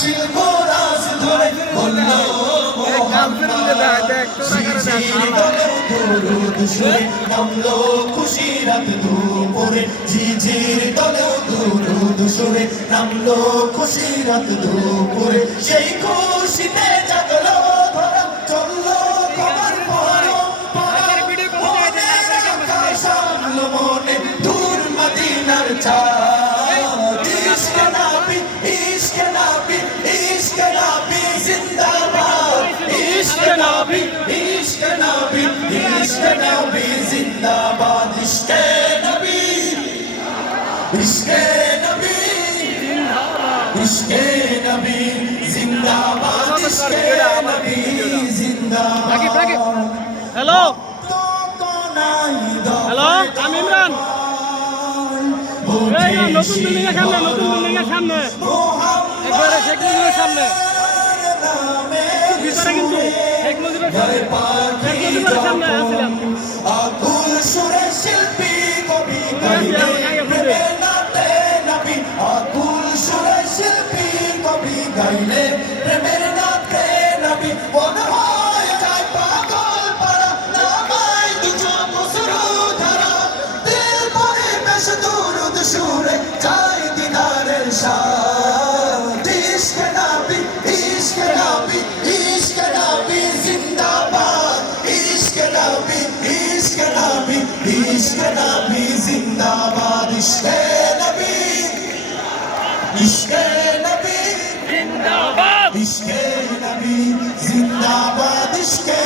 ছিল কোরাস ধরে বলল নামলো খুশি রাত দুপুরে ঝিঝির দলেও দুরুদ সুরে নামলো খুশি রাত দুপুরে সেই খুশিতে জাগলো ধরা চললো খবর পড়ো মনে দূর মদিনার চাঁদ ইশকে নবী ইশকে নবী ইশকে নবী জিন্দাবাদ ইশকে নবী ইশকে নবী ইশকে নবী জিন্দাবাদ ইশকে নবী ইশকে নবী ইশকে নবী জিন্দাবাদ ইশকে নবী জিন্দাবাদ হ্যালো হ্যালো আমি ইমরান এই নতুন বিল্ডিং এর সামনে একবারে শেখ মুজিবের সামনে ভিতরে কিন্তু শেখ মুজিবের সামনে আসছিলাম আকুল সুরে শিল্পী কবি গাইলে প্রেমের নাতে নবী আকুল সুরে শিল্পী কবি গাইলে প্রেমের নাতে নবী মন হয় যায় পাগল পারা নামায় দুটো মুসরু ধারা দিল পরে বেশ দুরুদ সুরে চাই দিদারের শাদ ইশকে নবী ইশকে নবী ইশকে নবী জিন্দাবাদ ইশকে নবী ইশকে নবী ইশকে নবী জিন্দাবাদ ইশকে নবী ইশকে নবী জিন্দাবাদ ইশকে নবী জিন্দাবাদ ইশকে